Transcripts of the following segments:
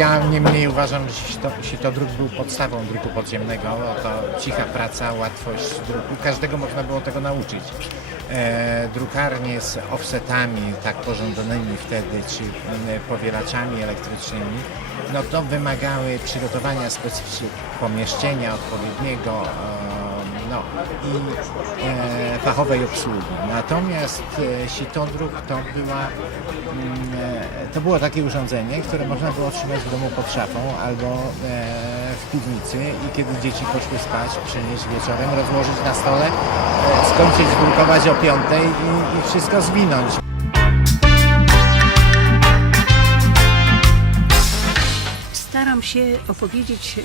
a niemniej uważam, że sito, sitodruk był podstawą druku podziemnego. To cicha praca, łatwość druku. Każdego można było tego nauczyć. E, drukarnie z offsetami tak porządzonymi wtedy, czy powielaczami elektrycznymi, no to wymagały przygotowania specyficznego pomieszczenia odpowiedniego, e, no i e, fachowej obsługi. Natomiast e, sitodruk to była mm, e, to było takie urządzenie, które można było trzymać w domu pod szafą albo e, w piwnicy i kiedy dzieci poszły spać, przynieść wieczorem, rozłożyć na stole, e, skończyć drukować o piątej i, i wszystko zwinąć. Staram się opowiedzieć y,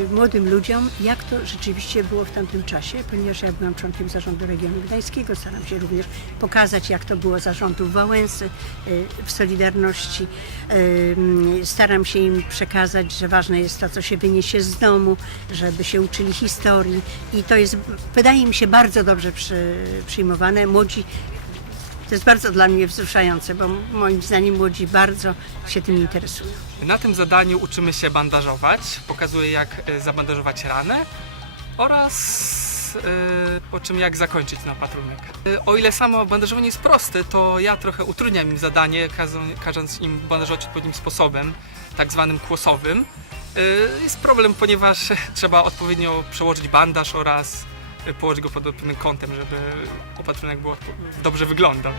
y, młodym ludziom, jak to rzeczywiście było w tamtym czasie, ponieważ ja byłam członkiem zarządu regionu gdańskiego. Staram się również pokazać, jak to było zarządu w Wałęsy, y, w Solidarności. Mm, Staram się im przekazać, że ważne jest to, co się wyniesie z domu, żeby się uczyli historii i to jest, wydaje mi się, bardzo dobrze przy, przyjmowane. Młodzi to jest bardzo dla mnie wzruszające, bo moim zdaniem młodzi bardzo się tym interesują. Na tym zadaniu uczymy się bandażować. Pokazuję jak e, zabandażować ranę oraz e, po czym jak zakończyć napatrunek. E, O ile samo bandażowanie jest proste, to ja trochę utrudniam im zadanie, każąc im bandażować odpowiednim sposobem, tak zwanym kłosowym. Jest problem, ponieważ trzeba odpowiednio przełożyć bandaż oraz położyć go pod odpowiednim kątem, żeby opatrunek było, dobrze wyglądał.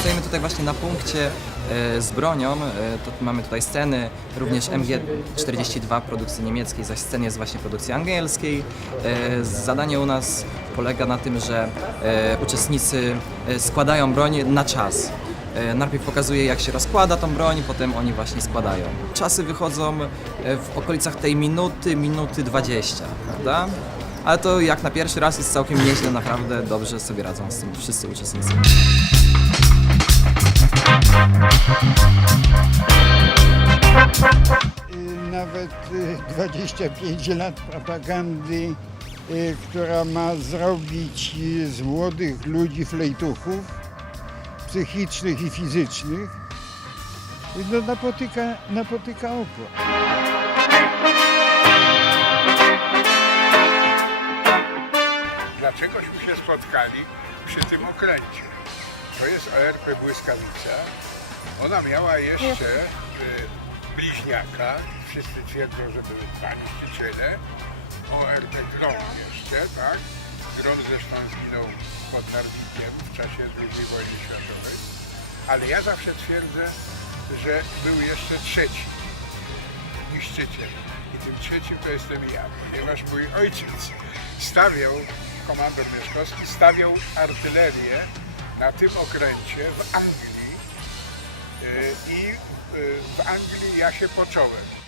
Stoimy tutaj właśnie na punkcie e, z bronią. E, to mamy tutaj sceny, również MG42 produkcji niemieckiej, zaś sceny jest właśnie produkcji angielskiej. E, zadanie u nas polega na tym, że uczestnicy składają broń na czas. E, Najpierw pokazuje jak się rozkłada tą broń, potem oni właśnie składają. Czasy wychodzą e, w okolicach tej minuty, minuty 20, prawda? Ale to jak na pierwszy raz jest całkiem nieźle, naprawdę dobrze sobie radzą z tym wszyscy uczestnicy. y, nawet y, 25 lat propagandy, y, która ma zrobić y, z młodych ludzi flejtuchów psychicznych i fizycznych, no, napotyka, napotyka opór. Dlaczegośmy się spotkali przy tym okręcie? To jest ORP Błyskawica. Ona miała jeszcze y, bliźniaka. Wszyscy twierdzą, że były dwa niszczyciele. ORP Grom jeszcze, tak? Grom zresztą zginął pod Narwikiem w czasie II wojny. Ale ja zawsze twierdzę, że był jeszcze trzeci niszczyciel. I tym trzecim to jestem ja, ponieważ mój ojciec stawiał, komandor Mieszkowski, stawiał artylerię na tym okręcie w Anglii Yy, i yy, w Anglii ja się począłem.